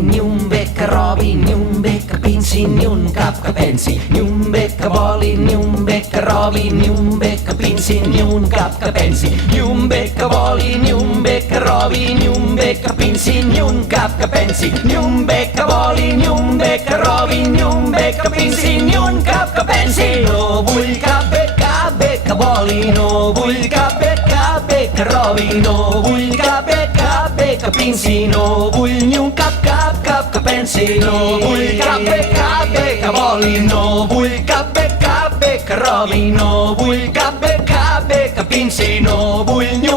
boli, ni un bec que robi, ni un bec que pinci, ni un cap que pensi. Ni un bec que boli, ni un bec que robi, ni un bec que pinci, ni un cap que pensi. Ni un bec que boli, ni un bec que robi, ni un bec que pinci, ni un cap que pensi. Ni un bec que boli, ni un bec que robi, ni un bec que pinci, ni un cap que pensi. No vull cap bec que boli, no vull cap bec que robi, no vull cap bec que pinci, no vull ni un cap que pensi. No vull cap bec que boli, no vull cap bec que robi, no vull cap bec que pinci, no vull ni